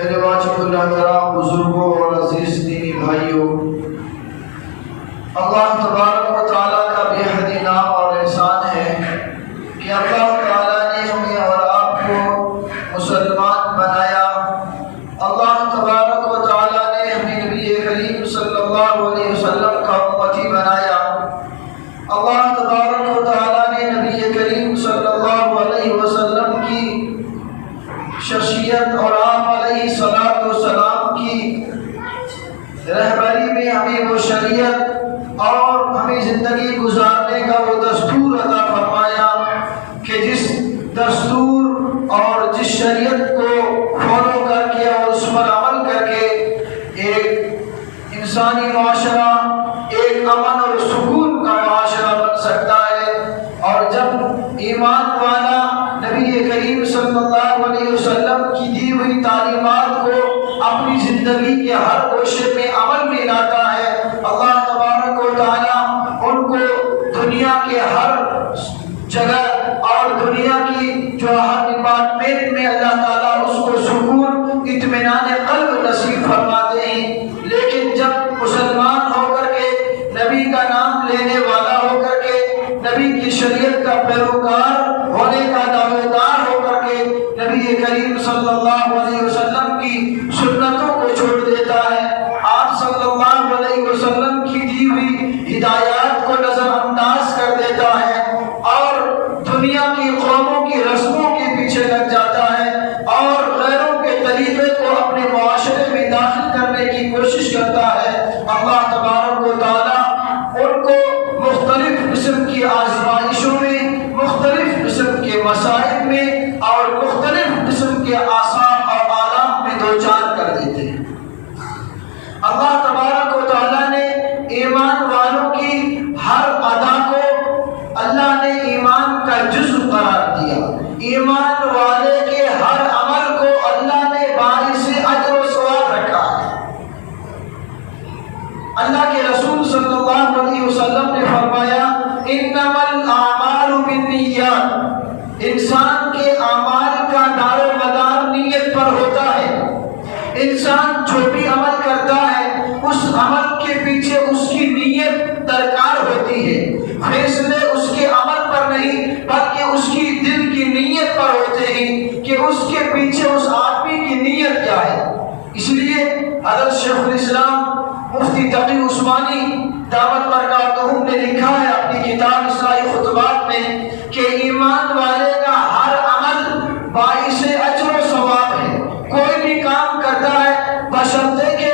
میرے واجب الحترام بزرگوں اور عزیز دینی بھائیوں، اللہ تبارک و تعالیٰ کا بے حد انعام اور احسان ہے کہ اللہ تعالیٰ نے ہمیں اور آپ کو مسلمان بنایا۔ اللہ تبارک و تعالیٰ نے ہمیں نبی کریم صلی اللہ علیہ وسلم کا امتی بنایا۔ اللہ تبارک و تعالیٰ نے نبی کریم صلی اللہ علیہ وسلم کی شخصیت اور آپ علیہ الصلوۃ والسلام کی رہبری میں ہمیں وہ شریعت اور ہمیں زندگی گزارنے کا وہ دستور عطا فرمایا کہ جس دستور اور جس شریعت کو فالو کر کے اور اس پر عمل کر کے ایک انسانی معاشرہ ایک امن اور سکون کا معاشرہ بن سکتا ہے۔ اور جب ایمان والا نبی کریم صلی اللہ علیہ وسلم کی دی ہوئی تعلیمات کو اپنی زندگی کے ہر گوشے میں عمل میں لاتا ہے، اللہ تبارک و تعالیٰ ان کو دنیا کے ہر جگہ اور دنیا کی جو ہر ڈپارٹمنٹ میں اللہ تعالیٰ اس کو سکون اطمینان قلب نصیب فرماتے ہیں۔ لیکن جب مسلمان ہو کر کے نبی کا نام لینے والا ہو کر کے نبی کی شریعت کا پیروکار ہونے کا دعویدار ہو کر کے نبی کریم صلی اللہ علیہ وسلم کی سنتوں کو چھوڑ دیتا ہے، آپ صلی اللہ علیہ وسلم کی دی ہوئی ہدایات کو نظر انداز کر دیتا ہے اور دنیا کی قوموں کی رسموں کے پیچھے لگ جاتا ہے اور غیروں کے طریقے کو اپنے معاشرے میں داخل کرنے کی کوشش کرتا ہے، اللہ تبارک و تعالیٰ ان کو مختلف قسم کی آزمائشوں میں، مختلف قسم کے مسائل میں اور مختلف قسم کے آثار اور آلام میں دوچار کر دیتے ہیں۔ اللہ تبارک و تعالیٰ نے ایمان والوں کی ہر ادا کو اللہ نے ایمان کا جزء قرار دیا، ایمان والے کے ہر عمل کو اللہ نے باعث اجر و ثواب رکھا ہے۔ اللہ کے رسول صلی اللہ علیہ وسلم نے فرمایا انما الاعمال بالنیات، انسان کے اعمال کا دار و مدار نیت پر ہوتا ہے۔ انسان جو بھی عمل کرتا ہے اس عمل کے پیچھے اس کی نیت درکار ہوتی ہے، فیصلے اس کے عمل پر نہیں بلکہ اس کی دل کی نیت پر ہوتے ہیں کہ اس کے پیچھے اس آدمی کی نیت کیا ہے۔ اس لیے حضرت شیخ الاسلام مفتی تقی عثمانی دعوت برکاتہم نے لکھا ہے اپنی کتاب اصلاح خطبات میں کہ ایمان والے کا ہر عمل باعث اجر و ثواب ہے۔ کوئی بھی کام کرتا ہے بشرطے کہ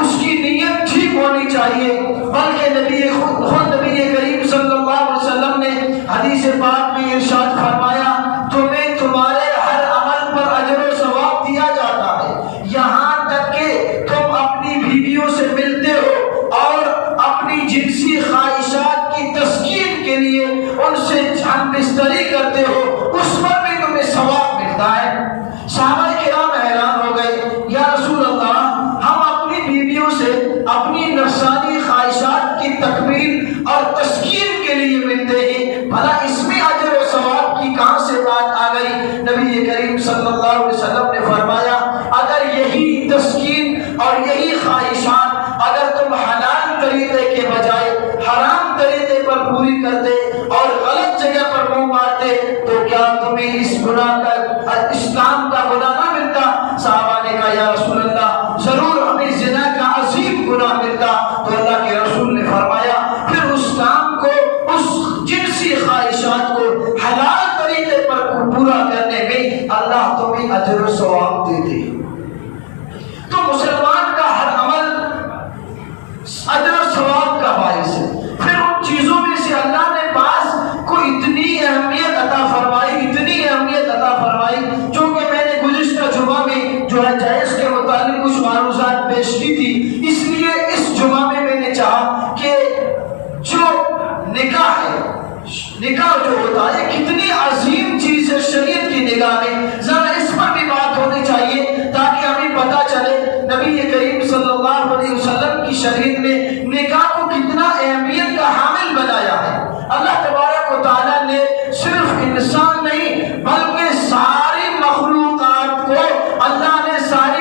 اس کی نیت ٹھیک ہونی چاہیے، بلکہ خود نبی کریم صلی اللہ علیہ وسلم نے حدیث پاک میں ارشاد فرمایا تمہیں تمہارے ہر عمل پر اجر و ثواب دیا جاتا ہے، یہاں تک کہ تم اپنی بیویوں سے ملتے ہو اور اپنی جنسی خواہشات کی تسکین کے لیے ان سے ہم بستری کرتے ہو، اس پر بھی تمہیں ثواب ملتا ہے۔ صحابہ کرام حیران ہو گئے، یا رسول اللہ ہم اپنی بیویوں سے اپنی نفسانی خواہشات کی تکمیل اور تسکین کے لیے ملتے ہیں، بھلا اس میں اجر و ثواب کی کہاں سے بات آ گئی؟ نبی کریم صلی اللہ علیہ وسلم نے فرمایا اگر یہی تسکین اور یہی خواہشات اگر تم حلال طریقے کے بجائے حرام طریقے پر پوری کرتے اور غلط جگہ پر منہ مارتے تو کیا تمہیں اس گناہ کا اسلام کا گناہ نہ ملتا؟ صحابہ نے کہا یا رسول اللہ ضرور ہمیں زنا کا عظیم گناہ ملتا۔ تو اللہ کے رسول نے فرمایا پھر اس کام کو، اس جنسی خواہشات کو حلال طریقے پر پورا کرنے میں اللہ تمہیں اجر و ثواب دیتے۔ تو مسلمان کا ہر عمل اجر و ثواب کا باعث ہے۔ پھر ان چیزوں میں سے اللہ نے بعض کو اتنی اہمیت عطا فرمائی، اتنی اہمیت عطا فرمائی، چونکہ میں نے گزشتہ جمعہ میں جو ہے جائز کے متعلق کچھ معروضات پیش کی تھی، اس لیے اس جمعہ میں نے چاہا کہ جو نکاح ہے، نکاح جو ہوتا ہے کتنی عظیم چیز ہے شریعت کی نگاہ میں، ذرا اس پر بھی بات ہونی چاہیے تاکہ ہمیں پتہ چلے نبی کریم صلی اللہ علیہ وسلم کی شریعت نے نکاح کو کتنا اہمیت کا حامل بنایا ہے۔ اللہ تبارک و تعالیٰ نے صرف انسان نہیں بلکہ ساری مخلوقات کو اللہ نے ساری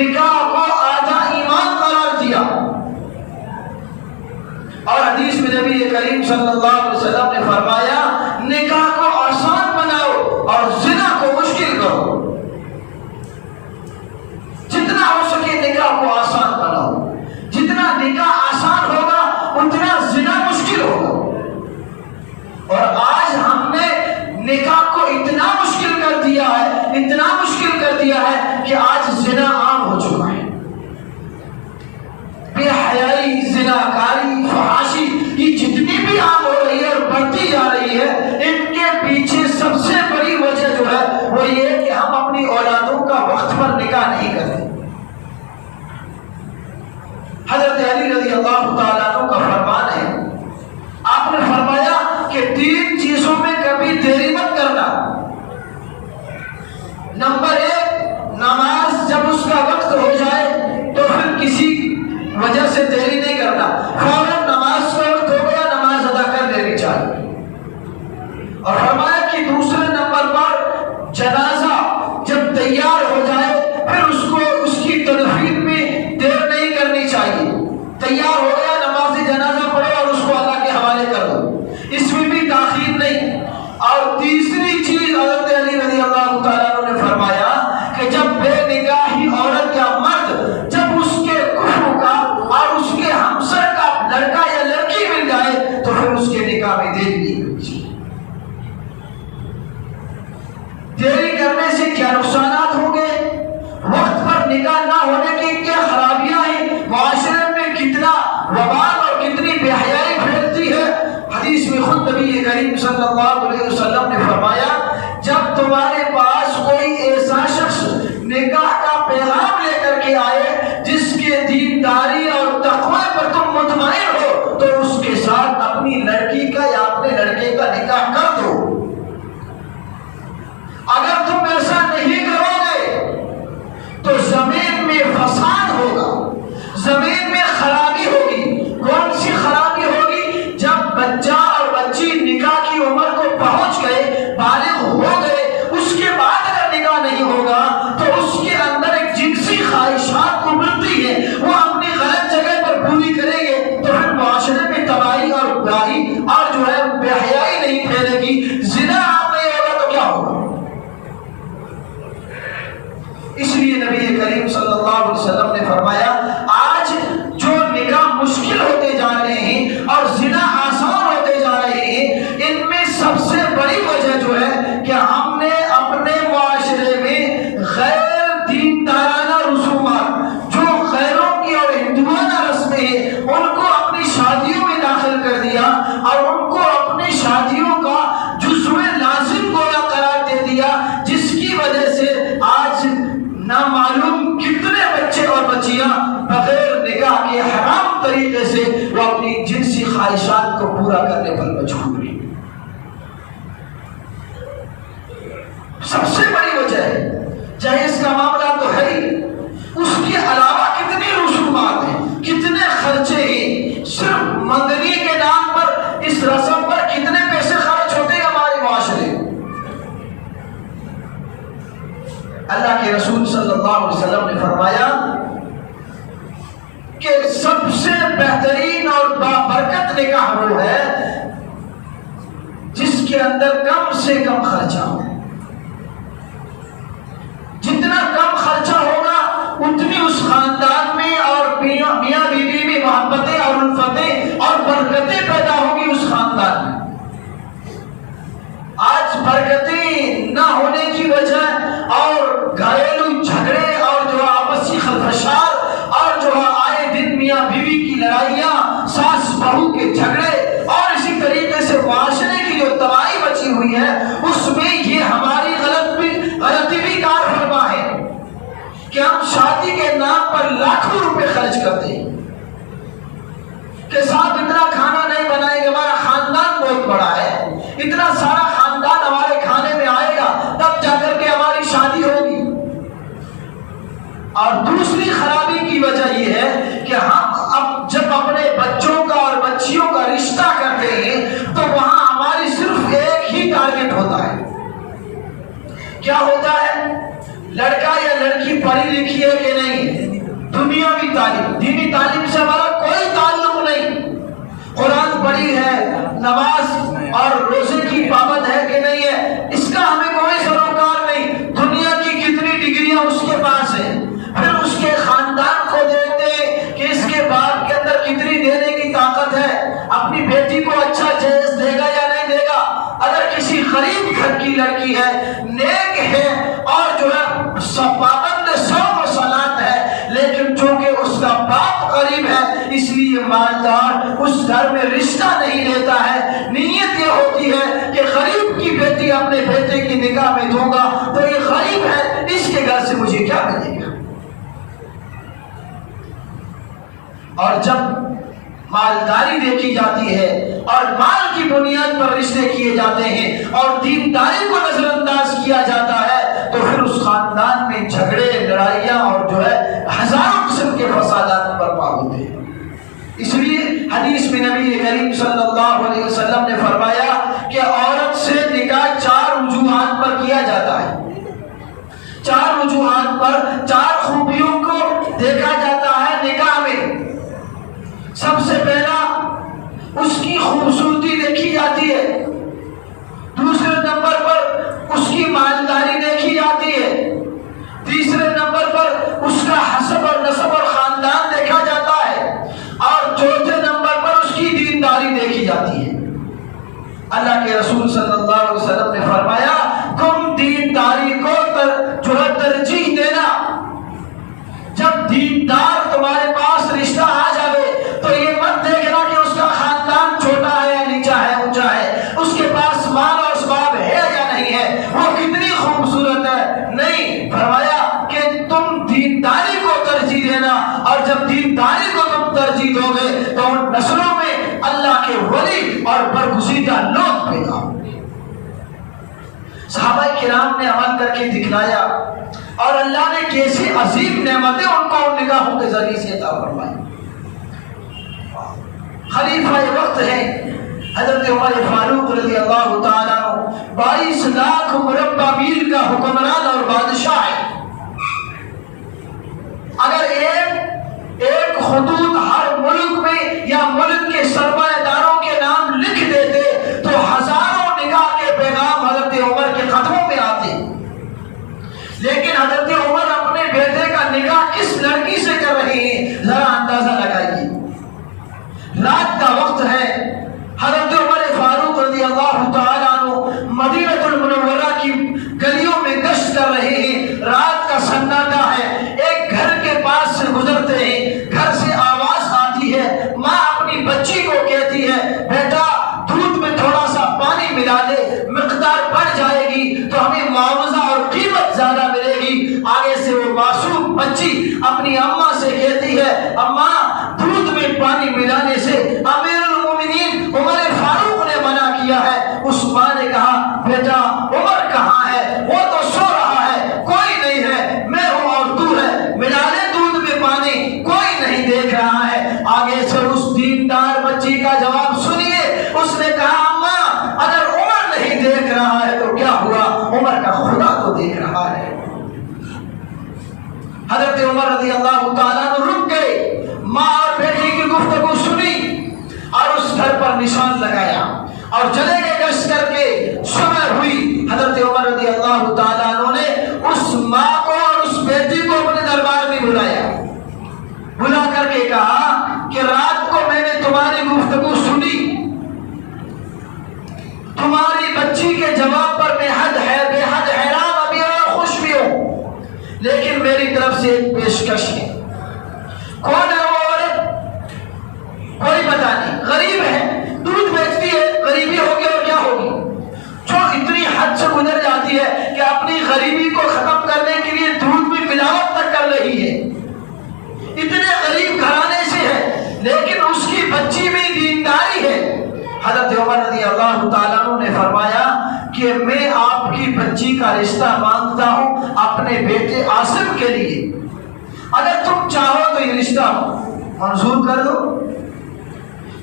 نکاح کو آدھا ایمان قرار دیا. اور حدیث میں نبی کریم صلی اللہ علیہ وسلم نے فرمایا نکاح کو آسان بناؤ اور زنا کو مشکل کرو. جتنا ہو سکے نکاح کو آسان بناؤ. جتنا نکاح آسان ہوگا اتنا زنا مشکل ہوگا. اور آج ہم نے نکاح کو اتنا مشکل کر دیا ہے، اتنا مشکل کر دیا ہے کہ آج زنا عام ہو چکا ہے. بے حیائی، زناکاری، فحاشی یہ جتنی بھی عام ہو رہی ہے اور بڑھتی جا رہی ہے، ان کے پیچھے سب سے بڑی وجہ جو ہے وہ یہ ہے کہ ہم اپنی اولادوں کا وقت پر نکاح نہیں کرتے. حضرت علی رضی اللہ تعالیٰ عنہ کا فرمان ہے، آپ نے فرمایا کہ 3 چیزوں میں کبھی دیری مت کرنا. نمبر 1، نماز جب اس کا وقت ہو جائے تو پھر کسی وجہ سے دیری نہیں کرنا، فوراً نماز کا وقت ہو گیا نماز ادا کر لینی چاہیے. اور فرمایا کہ دوسرے نمبر پر جنازہ جب تیار ہو جائے پھر اس کی تدفین میں دیر نہیں کرنی چاہیے. تیار ہو گیا نماز جنازہ پڑھو اور اس کو اللہ کے حوالے کر دو، اس میں بھی تاخیر نہیں. اور تیسری چیز حضرت علی رضی اللہ تعالیٰ عنہ نے فرمایا کہ جب بے نکاحی عورت یا مرد جب اس کے کفو کا اور اس کے ہمسر کا لڑکا یا لڑکی مل جائے تو پھر اس کے نکاح میں دیری نہیں کرنی چاہیے. دیری کرنے سے کیا نقصانات ہوں گے، وقت پر نکاح نہ ہونے کی کیا خرابیاں ہیں، معاشرے میں کتنا وبال اور کتنی بے حیائی پھیلتی ہے. حدیث میں خود نبی کریم صلی اللہ علیہ وسلم نے فرمایا جب تمہارے پاس کوئی ایسا شخص نکاح کا پیغام لے کر کے آئے جس کے دینداری اور تقوی پر تم مطمئن ہو تو اس کے ساتھ اپنی لڑکی کا یا اپنے لڑکے کا نکاح کر دو. اگر تم ایسا نہیں کرو گے تو زمین میں فساد ہوگا، زمین میں خرابی ہوگی. کون سی خرابی ہوگی؟ جب بچہ اور بچی نکاح کی عمر کو پہنچ گئے، بالغ ہو گئے، اس کے بعد اگر نکاح نہیں ہوگا تو اس کے اندر ایک جنسی خواہشات کو ملتی ہے، وہ اپنی غلط جگہ پر پوری کریں گے تو پھر معاشرے میں تباہی اور برائی اور جو ہے بے حیائی نہیں پھیلے گی. زنا عام نہیں ہوگا تو کیا ہوگا؟ اس لیے نبی کریم صلی اللہ علیہ وسلم نے فرمایا آج جو نکاح مشکل ہوتے جا رہے ہیں اور زنا آسان ہوتے جا رہے ہیں، ان میں سب سے بڑی وجہ جو ہے کہ ہم نے اپنے معاشرے میں غیر دیندارانہ رسومات جو غیروں کی اور ہندوانہ رسمیں ہیں ان کو اپنی شادیوں میں داخل کر دیا اور ان کو اپنی شادیوں کا جزو لازم گویا قرار دے دیا، جس کی وجہ سے آج نہ معلوم کتنے بچے اور بچیاں بغیر نکاح کے حرام طریقے سے وہ اپنی جنسی خواہشات کو پورا کرنے پر مجبور ہیں. سب سے بڑی وجہ ہے، جہیز کا معاملہ تو ہے ہی، اس کے علاوہ کتنی رسومات ہیں، کتنے خرچے ہیں. صرف منگنی کے نام پر اس رسم پر کتنے پیسے خرچ ہوتے ہیں ہمارے معاشرے. اللہ کے رسول صلی اللہ علیہ وسلم نے فرمایا کہ سب سے بہترین اور بابرکت نکاح وہ ہے جس کے اندر کم سے کم خرچہ ہو. جتنا کم خرچہ ہوگا اتنی اس خاندان میں اور میاں بیوی میں محبتیں اور الفتیں اور برکتیں پیدا ہوگی اس خاندان میں. آج برکتیں نہ ہونے کی وجہ اور گھریلو جھگڑے اور جو آپسی خلفشار اور جو آئے دن میاں بیوی کی لڑائیاں، ساس بہو کے جھگڑے اور اسی طریقے سے معاشرے کی جو تباہی بچی ہوئی ہے اس میں یہ ہماری غلطی بھی کار فرما ہے کہ ہم شادی کے نام پر لاکھوں روپے خرچ کرتے ہیں کہ صاحب اتنا کھانا نہیں بنائیں گے، ہمارا خاندان بہت بڑا ہے، اتنا سارا خاندان ہمارے کھانے میں آئے گا تب جا کر کے ہماری شادی ہوگی. اور دوسری خرابی کی وجہ یہ ہے کہ ہم اب جب اپنے بچوں کا اور بچیوں کا رشتہ کرتے ہیں تو وہاں ہماری صرف ایک ہی ٹارگٹ ہوتا ہے. کیا ہوتا ہے؟ لڑکا یا لڑکی پڑھی لکھی ہے کہ نہیں، دنیاوی تعلیم، دینی تعلیم سے ہمارا کوئی تعلق نہیں۔ قرآن پڑھی ہے، نماز اور روزے کی پابند ہے کہ نہیں ہے، اس کا ہمیں کوئی سروکار نہیں۔ دنیا کی کتنی ڈگریاں اس کے پاس ہیں، پھر اس کے خاندان کو دیکھتے ہیں کہ اس کے باپ کے اندر کتنی دینے کی طاقت ہے، اپنی بیٹی کو اچھا جہیز دے گا یا نہیں دے گا۔ اگر کسی غریب گھر کی لڑکی ہے، نیک ہے اور جو ہے پابند صوم و صلاۃ ہے، لیکن چونکہ اس کا باپ غریب ہے اس لیے مالدار اس گھر میں رشتہ نہیں لیتا ہے۔ نیت یہ ہوتی ہے کہ غریب کی بیٹی اپنے بیٹے کی نکاح میں دوں گا تو یہ غریب ہے، اس کے گھر سے مجھے کیا ملے گا۔ اور جب مالداری دیکھی جاتی ہے اور مال کی بنیاد پر رشتے کیے جاتے ہیں اور دینداری کو نظر انداز کیا جاتا ہے تو پھر اس خاندان میں جھگڑے، لڑائیاں اور جو ہے ہزاروں قسم کے فسادات برپا ہوتے ہیں۔ اس لیے حدیث میں نبی کریم صلی اللہ علیہ وسلم نے فرمایا کہ عورت سے نکاح 4 وجوہات پر کیا جاتا ہے، 4 وجوہات پر 4 خوبیوں کو دیکھا جاتا ہے نکاح میں۔ سب سے پہلا اس کی خوبصورتی دیکھی جاتی ہے، دوسرے نمبر پر اس کی مالداری دیکھی جاتی ہے، تیسرے نمبر پر اس کا حسب اور نسب اور خاندان دیکھا جاتا ہے، اور چوتھے نمبر پر اس کی دینداری دیکھی جاتی ہے۔ اللہ کے رسول صلی اللہ علیہ وسلم نے فرمایا تم دینداری کو جو ہے ترجیح دینا۔ جب دیندار تمہارے پاس رشتہ آ جائے تو یہ مت دیکھنا کہ اس کا خاندان چھوٹا ہے یا نیچا ہے، اونچا ہے، اس کے پاس مال اور اسباب ہے یا نہیں ہے، وہ کتنی خوبصورت ہے، نہیں، فرمایا کہ تم دینداری کو ترجیح دینا، اور جب دینداری کو تم ترجیح دو گے تو ان نسلوں میں اللہ کے ولی اور برگزیدہ لوگ پیدا ہوں گے۔ صحابہ کرام نے عمل کر کے دکھلایا اور اللہ نے کیسی عظیم نعمتیں ان کو ان نگاہوں کے ذریعے سے عطا فرمائی۔ خلیفہ وقت ہے حضرت عمر فاروق رضی اللہ تعالیٰ عنہ، 22 لاکھ مربع میل کا حکمران اور بادشاہ ہے۔ اگر ایک خطوط ہر ملک میں یا ملک کے سرمایہ داروں کے نام لکھ دیتے تو ہزاروں نگاہ کے پیغام حضرت عمر کے قدموں میں آتے، لیکن حضرت عمر اپنے بیٹے کا نکاح کس لڑکی سے کر رہے ہیں، ذرا اندازہ لگائیے۔ رات کا وقت ہے، حضرت عمر فاروق رضی اللہ تعالیٰ عنہ مدینہ المنورہ کی گلیوں میں گشت کر رہے ہیں، رات کا سناٹا ہے، ایک گھر کے پاس سے گزرتے ہیں، گھر سے آواز آتی ہے، ماں اپنی بچی کو کہتی ہے بیٹا دودھ میں تھوڑا سا پانی ملا دے، مقدار بڑھ جائے گی تو ہمیں معاوضہ اور قیمت زیادہ ملے گی۔ آگے سے وہ معصوم بچی اپنی اماں سے کہتی ہے اماں دودھ میں پانی ملانے سے امیر المومنین عمر فاروق نے منع کیا ہے۔ اس ماں نے کہا بیٹا عمر کہاں ہے، وہ تو سو رہا ہے، کوئی نہیں ہے، میں ہوں اور تو ہے، ملا لے دودھ میں پانی، کوئی نہیں دیکھ رہا ہے۔ آگے سے اس دیندار بچی کا جواب سنیے، اس نے کہا اماں اگر عمر نہیں دیکھ رہا ہے تو کیا ہوا، عمر کا خدا تو دیکھ رہا ہے۔ حضرت عمر رضی اللہ تعالیٰ عنہ رک گئے، ماں اور بیٹی کی گفتگو سنی اور اس گھر پر نشان لگایا اور چلے گئے گشت کر کے۔ صبح ہوئی، حضرت عمر رضی اللہ تعالیٰ عنہ نے اس ماں کو اور اس بیٹی کو اپنے دربار میں بلایا، بلا کر کے کہا کہ رات کو میں نے تمہاری گفتگو سنی، تمہاری بچی کے جواب پر بے حد حیران ابھی اور خوش بھی ہوں، لیکن میری طرف سے ایک پیشکش ہے۔ کون ہے وہ عورت؟ کوئی پتہ نہیں، غریب ہے، دودھ بیچتی ہے، غریبی ہوگی اور کیا ہوگی، جو اتنی حد سے گزر جاتی ہے کہ اپنی غریبی کو ختم کرنے کے لیے دودھ میں ملاوٹ تک کر رہی ہے، اتنے غریب گھرانے سے ہے لیکن اس کی بچی میں دینداری ہے۔ حضرت عمر رضی اللہ تعالیٰ عنہ نے فرمایا کہ میں آپ کی بچی کا رشتہ مانگتا ہوں اپنے بیٹے عاصم کے لیے، اگر تم چاہو تو یہ رشتہ منظور کر دو۔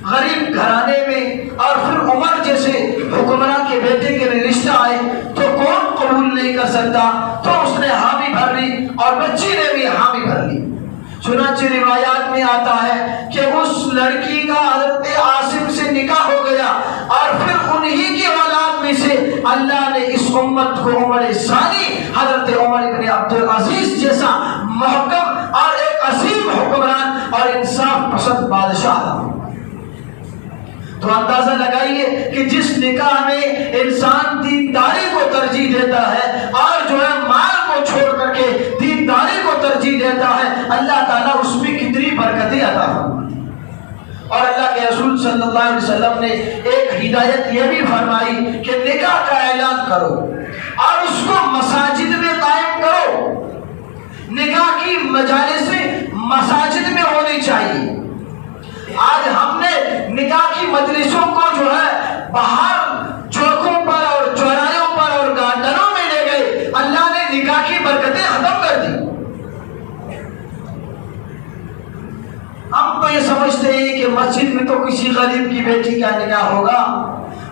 غریب گھرانے میں اور پھر عمر جیسے حکمراں کے بیٹے کے لیے رشتہ آئے تو کون قبول نہیں کر سکتا، تو اس نے حامی بھر لی اور بچی نے بھی حامی بھر لی۔ چنانچہ روایات میں آتا ہے کہ اس لڑکی کا حضرت عاصم سے نکاح ہو گیا اور پھر انہی کی اولاد میں سے اللہ نے اس امت کو عمر ثانی حضرت عمر بن عبدالعزیز جیسا محکم اور ایک عظیم حکمران اور انصاف پسند بادشاہ تھا۔ تو اندازہ لگائیے کہ جس نکاح میں انسان دینداری کو ترجیح دیتا ہے اور جو ہے مال کو چھوڑ کر کے دینداری کو ترجیح دیتا ہے، اللہ تعالیٰ اس میں کتنی برکتیں عطا فرمائے۔ اور اللہ کے رسول صلی اللہ علیہ وسلم نے ایک ہدایت یہ بھی فرمائی کہ نکاح کا اعلان کرو اور اس کو مساجد میں قائم کرو۔ نکاح کی مجالسیں مساجد میں ہونی چاہیے۔ آج ہم نے نکاح کی مجلسوں کو جو ہے باہر چوکوں پر اور چوراہوں پر اور گارڈنوں میں لے گئے، اللہ نے نکاح کی برکتیں ختم کر دی۔ ہم تو یہ سمجھتے ہیں کہ مسجد میں تو کسی غریب کی بیٹی کا نکاح ہوگا،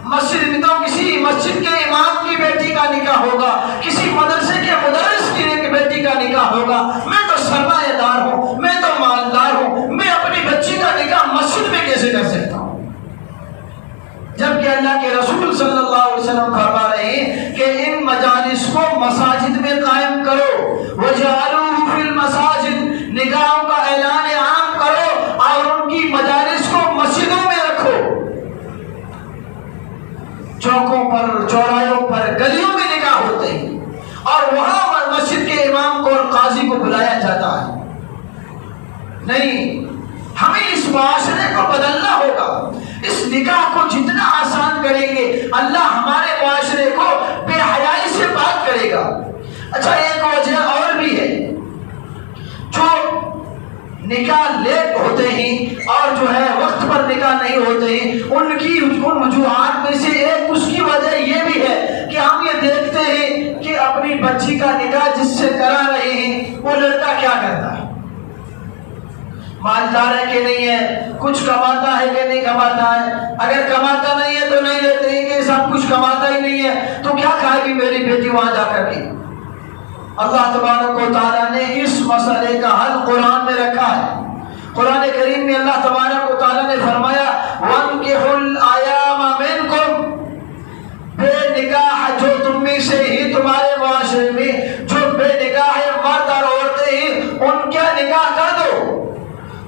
مسجد میں تو کسی مسجد کے امام کی بیٹی کا نکاح ہوگا، کسی مدرسے کے مدرس کی بیٹی کا نکاح ہوگا، میں تو سرمایہ دار ہوں، میں تو مالدار ہوں، میں اپنی بچی کا نکاح مسجد میں کیسے کر سکتا ہوں؟ جبکہ اللہ کے رسول صلی اللہ علیہ وسلم فرما رہے ہیں کہ ان مجالس کو مساجد میں قائم کرو، وَجَعَلُوهُ فِي الْمَسَاجِدِ، نکاحوں کا اعلان عام کرو اور ان کی مجالس کو مسجدوں میں رکھو۔ چوکوں پر، چوراہوں پر، گلیوں میں نکاح ہوتے ہیں اور وہاں مسجد کے امام کو اور قاضی کو بلایا جاتا ہے۔ نہیں، ہمیں اس معاشرے کو بدلنا ہوگا۔ اس نکاح کو جتنا آسان کریں گے اللہ ہمارے معاشرے کو بے حیائی سے پاک کرے گا۔ اچھا، ایک وجہ اور بھی ہے، جو نکاح لیٹ ہوتے ہیں اور جو ہے وقت پر نکاح نہیں ہوتے ہیں، ان وجوہات میں سے ایک اس کی وجہ یہ بھی ہے کہ ہم یہ دیکھتے ہیں کہ اپنی بچی کا نکاح جس سے کرا رہے ہیں وہ لڑکا کیا کرتا ہے، مالدار ہے کہ نہیں ہے، کچھ کماتا ہے کہ نہیں کماتا ہے۔ اگر کماتا نہیں ہے تو نہیں لیتے ہیں کہ سب کچھ کماتا ہی نہیں ہے تو کیا کھائے گی میری بیٹی وہاں جا کر کے۔ اللہ تبارک و تعالیٰ نے اس مسئلے کا حل قرآن میں رکھا ہے۔ قرآن کریم میں اللہ تبارک و تعالیٰ نے فرمایا وَانكِحُوا الْأَيَامَ مِنْكُمْ، بے نکاح جو تم میں سے ہی تمہارے معاشرے میں جو بے نکاح مرد اور عورتیں ہیں ان کا نکاح کر دو۔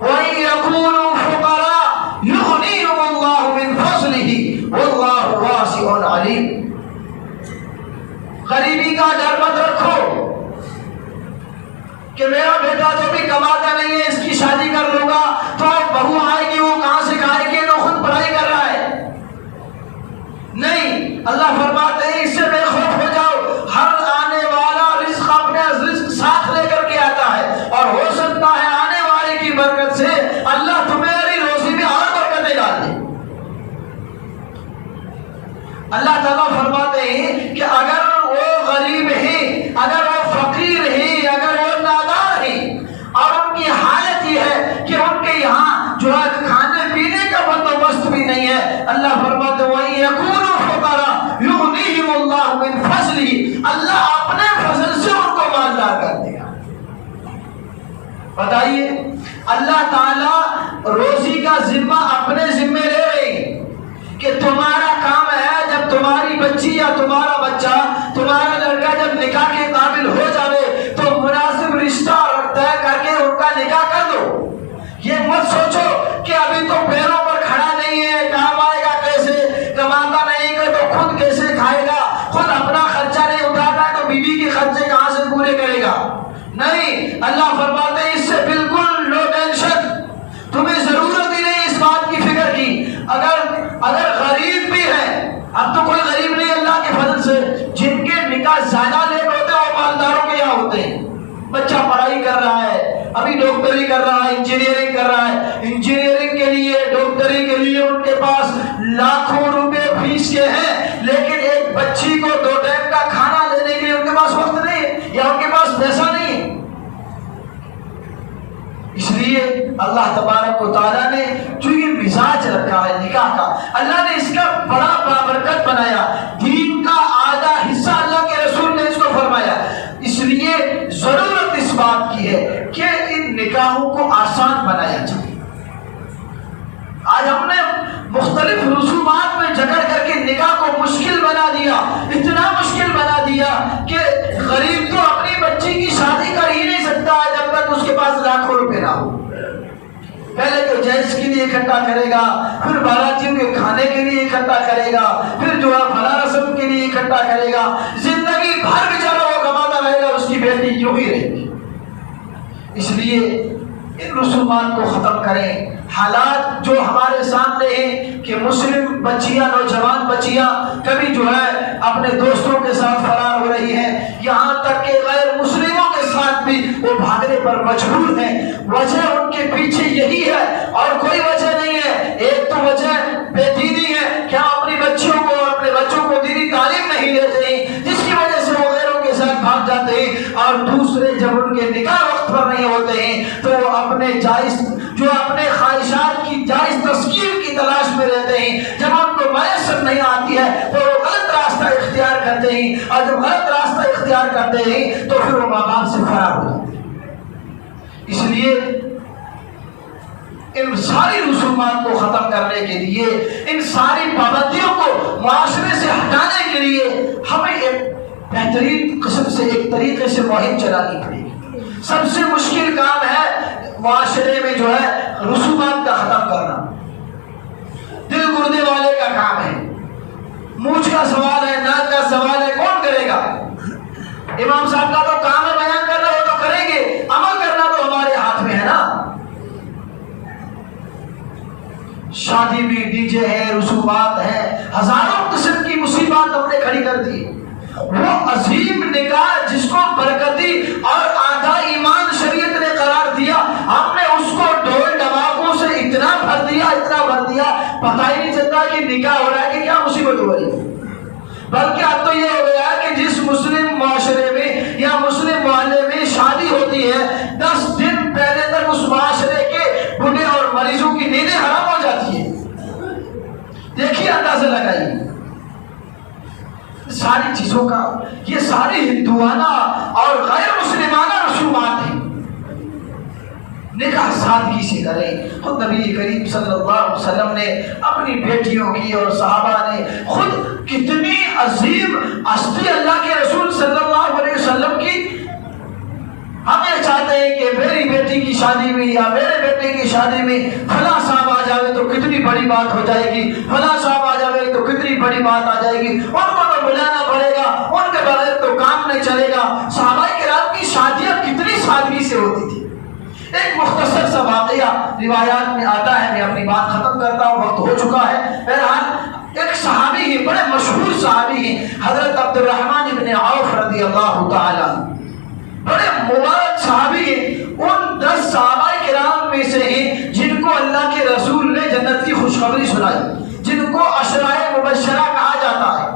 وَإِن يَكُونُوا فُقَرَاءَ يُغْنِيهُمُ اللَّهُ مِنْ فَضْلِهِ وَاللَّهُ وَاسِعٌ عَلِيمٌ۔ غریبی کا ڈر مت رکھو کہ میرا بیٹا تو بھی کماتا نہیں ہے، اس کی شادی کر لوں گا تو بہو آئے گی، وہ کہاں سے کھائے گی، تو خود پڑھائی کر رہا ہے۔ نہیں، اللہ فرماتے ہیں اس سے بے خوف ہو جاؤ، ہر آنے والا رزق اپنے رزق ساتھ لے کر کے آتا ہے اور ہو سکتا ہے آنے والے کی برکت سے اللہ تمہاری روزی میں اور برکتیں ڈال دے۔ اللہ تعالیٰ فرماتے ہیں کہ اگر وہ غریب ہیں، اگر وہ فقیر ہیں، اگر وہ نادار ہیں اور ان کی حالت یہ ہے کہ ان کے یہاں جو ہے کھانے پینے کا بندوبست بھی نہیں ہے، اللہ فرماتے ہیں وَإِن يَكُونُوا فُقَرَاءَ يُغْنِيهِمُ اللَّهُ مِنْ فَضْلِهِ، اللہ اپنے فضل سے ان کو مالدار کر دے گا۔ بتائیے، اللہ تعالیٰ روزی کا ذمہ اپنے ذمہ لے رہے ہیں کہ تمہارا کام ہے جب تمہاری بچی یا تمہارا بچہ، تمہارا لڑکا جب نکاح کے قابل ہو جائے تو مناسب رشتہ طے کر کے ان کا نکاح کر دو۔ یہ مت سوچو کہ ابھی تو پیروں پر کھڑا نہیں ہے، کام آئے گا کیسے، کماتا نہیں ہے تو خود کیسے کھائے گا، خود اپنا خرچہ نہیں اٹھاتا تو بیوی کے خرچے کہاں سے پورے کرے گا۔ نہیں، اللہ فرماتے ہیں اس سے بالکل نو ٹینشن، تمہیں ضرورت ہی نہیں اس بات کی فکر کی۔ اگر غریب بھی ہے، اب تو کوئی غریب نہیں اللہ کے فضل سے، جن کے نکاح زیادہ لیٹ ہوتے ہیں وہ مالداروں کے یہاں ہوتے ہیں۔ بچہ پڑھائی کر رہا ہے، ابھی ڈاکٹری کر رہا ہے، انجینئرنگ کر رہا ہے، انجینئرنگ کے لیے، ڈاکٹری کے لیے ان کے پاس لاکھوں روپے فیس کے ہیں، لیکن ایک بچی کو 2 ٹائم کا کھانا دینے کے لیے ان کے پاس وقت نہیں ہے یا ان کے پاس پیسہ نہیں ہے۔ اس لیے اللہ تبارک و تعالیٰ نے جو یہ مزاج رکھا ہے نکاح کا، اللہ نے اس کا بڑا بابرکت بنایا، دین کا آدھا حصہ اللہ کے رسول نے اس کو فرمایا۔ اس لیے ضرورت اس بات کی ہے کہ ان نکاحوں کو آسان بنایا جائے۔ آج ہم نے مختلف رسومات میں جکڑ کر کے نکاح کو مشکل بنا دیا، اتنا مشکل بنا دیا کہ غریب تو اپنی بچی کی شادی کر ہی نہیں سکتا جب تک اس کے پاس لاکھوں روپے نہ ہو۔ پہلے تو جہیز کے لیے اکٹھا کرے گا، پھر باراتیوں کے کھانے کے لیے اکٹھا کرے گا، پھر جو ہے فلاں رسم کے لیے اکٹھا کرے گا، زندگی بھر بیچارہ وہ کماتا رہے گا، اس کی بیٹی یوں ہی رہے گی۔ اس لیے ان رسومات کو ختم کریں۔ حالات جو ہمارے سامنے ہیں کہ مسلم بچیاں، نوجوان بچیاں کبھی جو ہے اپنے دوستوں کے ساتھ فرار ہو رہی ہیں، یہاں تک کہ غیر مسلموں کے ساتھ بھی وہ بھاگنے پر مجبور ہیں۔ وجہ ان کے پیچھے یہی ہے اور کوئی وجہ نہیں ہے۔ ایک تو وجہ بے دینی ہے کہ ہم اپنی بچیوں کو اور اپنے بچوں کو دینی تعلیم نہیں دیتے ہیں، جس کی وجہ سے وہ غیروں کے ساتھ بھاگ جاتے ہیں، اور دوسرے جب ان کے نکاح وقت پر نہیں ہوتے ہیں تو وہ اپنے جائز جو اپنے خواہشات کی جائز تسکین کی تلاش میں رہتے ہیں۔ جب ان کو میسر نہیں آتی ہے تو وہ غلط راستہ اختیار کرتے ہیں، اور جب غلط راستہ اختیار کرتے ہیں تو پھر وہ ماں باپ سے فرار ہو جاتے ہیں۔ اس لیے ان ساری رسومات کو ختم کرنے کے لیے، ان ساری پابندیوں کو معاشرے سے ہٹانے کے لیے ہمیں ایک بہترین قسم سے ایک طریقے سے مہم چلانی پڑے گی۔ سب سے مشکل کام ہے معاشرے میں جو ہے رسومات کا ختم کرنا، دل گردے والے کا کام ہے۔ مونچھ کا سوال ہے، ناک کا سوال ہے، کون کرے گا؟ امام صاحب کا تو کام ہے بیان کرنا، وہ تو کریں گے، عمل کرنا تو ہمارے ہاتھ میں ہے نا۔ شادی میں ڈی جے ہے، رسومات ہے، ہزاروں قسم کی مصیبات ہم نے کھڑی کر دی۔ وہ عظیم نکاح جس کو برکتی اور آدھا ایمان شریعت نے قرار دیا، ہم نے اس کو ڈھول ڈماکوں سے اتنا بھر دیا پتہ ہی نہیں چلتا کہ نکاح ہو رہا ہے کہ کیا مصیبت ہو رہی ہے۔ بلکہ اب تو یہ ہو گیا کہ جس مسلم معاشرے میں یا مسلم محلے میں شادی ہوتی ہے، 10 دن پہلے تک اس معاشرے کے بوڑھے اور مریضوں کی نیندیں حرام ہو جاتی ہیں۔ دیکھیے، اندازہ لگائیے ساری چیزوں کا، یہ ساری ہندوانہ اور غیر مسلمانہ رسومات ہیں۔ نکاح سادگی سے کریں۔ خود نبی کریم صلی اللہ علیہ وسلم نے اپنی بیٹیوں کی اور صحابہ نے خود کتنی عظیم ہستی اللہ کے رسول صلی اللہ علیہ وسلم کی، ہم یہ چاہتے ہیں کہ میری بیٹی کی شادی میں یا میرے بیٹے کی شادی میں فلاں صاحب آ جائے تو کتنی بڑی بات ہو جائے گی، فلاں صاحب آ جائے تو کتنی بڑی بات آ جائے گی، ان کو تو بلانا پڑے گا، ان کے بغیر تو کام نہیں چلے گا۔ صحابہ کرام کی شادیاں کتنی سادگی سے ہوتی تھی۔ ایک مختصر سا واقعہ روایات میں آتا ہے، میں اپنی بات ختم کرتا ہوں، وقت ہو چکا ہے۔ بہرحال ایک صحابی ہے، بڑے مشہور صحابی ہیں، حضرت عبد الرحمن ابن عوف رضی اللہ تعالی عنہ، بڑے مبارک صحابی ہیں۔ ان 10 صحابہ کرام میں سے ہیں جن کو اللہ کے رسول نے جنت کی خوشخبری سنائی، جن کو عشرائے مبشرہ کہا جاتا ہے،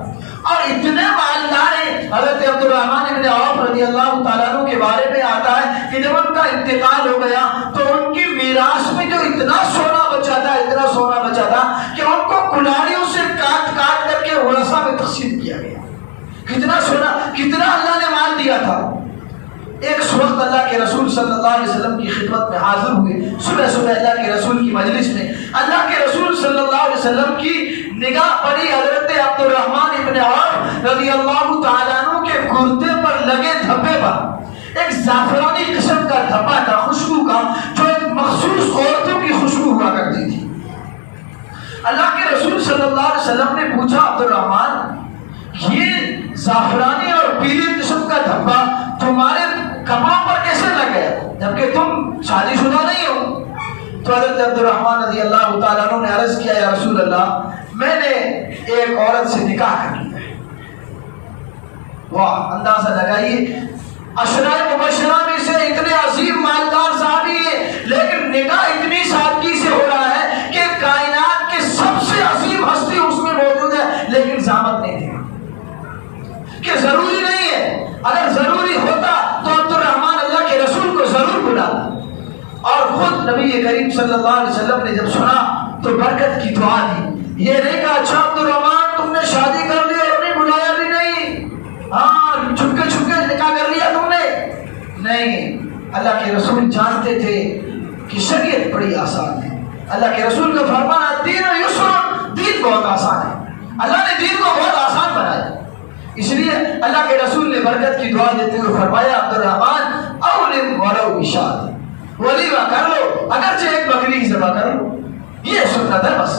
اور اتنے مالدار ہیں۔ حضرت عبد الرحمن ابن عوف رضی اللہ تعالیٰ عنہ کے بارے میں آتا ہے کہ جب ان کا انتقال ہو گیا تو ان کی میراث میں جو اتنا سونا بچا تھا کہ ان کو کلاڑیوں سے کاٹ کر کے ورثہ میں تقسیم کیا گیا۔ کتنا سونا، کتنا اللہ نے مال دیا تھا۔ ایک وقت اللہ کے رسول صلی اللہ علیہ وسلم کی خدمت میں حاضر ہوئے، صبح اللہ کے رسول کی مجلس میں اللہ کے رسول صلی اللہ علیہ وسلم کی نگاہ پڑی حضرت عبد الرحمن ابن عوف رضی اللہ تعالیٰ عنہ کے کرتے پر لگے دھبے پر ایک زعفرانی قسم کا دھبا تھا، خوشبو کا، جو ایک مخصوص عورتوں کی خوشبو ہوا کرتی تھی۔ اللہ کے رسول صلی اللہ علیہ وسلم نے پوچھا، عبد الرحمن، یہ زعفرانی اور پیلی قسم کا دھبا تمہارے کپڑوں پر کیسے لگ گیا جبکہ تم شادی شدہ نہیں ہو؟ تو حضرت عبد الرحمن رضی اللہ تعالیٰ عنہ نے عرض کیا، یا رسول اللہ، میں نے ایک عورت سے نکاح کر لیا ہے۔ واہ، اندازہ لگائیے، عشرائے مبشرہ میں سے اتنے عظیم مالدار صحابی ہیں، لیکن نکاح اتنی سادگی سے ہو رہا ہے کہ کائنات کے سب سے عظیم ہستی اس میں موجود ہے، لیکن زحمت نہیں دے کہ ضروری نہیں ہے۔ اگر ضروری ہوتا تو عبد الرحمن اللہ کے رسول کو ضرور بلاتا، اور خود نبی کریم صلی اللہ علیہ وسلم نے جب سنا تو برکت کی دعا دی۔ یہ نہیں کہا، اچھا عبد الرحمن تم نے شادی کر لی اور نہیں بلایا بھی نہیں، ہاں چھپکے نکاح کر لیا تم نے، نہیں، اللہ کے رسول جانتے تھے کہ شریعت بڑی آسان ہے. اللہ کے رسول کا فرمانا دین یسر، دین بہت آسان ہے. اللہ نے دین کو بہت آسان بنایا. اس لیے اللہ کے رسول نے برکت کی دعا دیتے ہوئے فرمایا عبد الرحمن اولم ولو بشات، ولیمہ کر لو اگرچہ ایک بکری ذبح کر لو، یہ سنت ہے بس.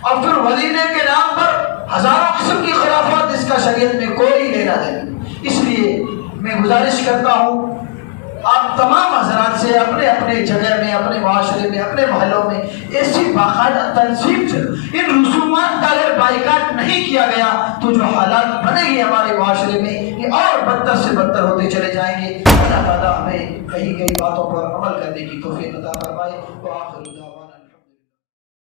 اور پھر ولیمے کے نام پر ہزاروں قسم کی خرافات، اس کا شریعت میں کوئی لینا نہیں. اس لیے میں گزارش کرتا ہوں آپ تمام حضرات سے اپنے اپنے جگہ میں، اپنے معاشرے میں، اپنے محلوں میں ایسی باقاعدہ تنظیم سے ان رسومات کا اگر بائیکاٹ نہیں کیا گیا تو جو حالات بنے گی ہمارے معاشرے میں یہ اور بدتر سے بدتر ہوتے چلے جائیں گے. اللہ تعالیٰ ہمیں کہی گئی باتوں پر عمل کرنے کی توفیق عطا فرمائے. وآخر دعوانا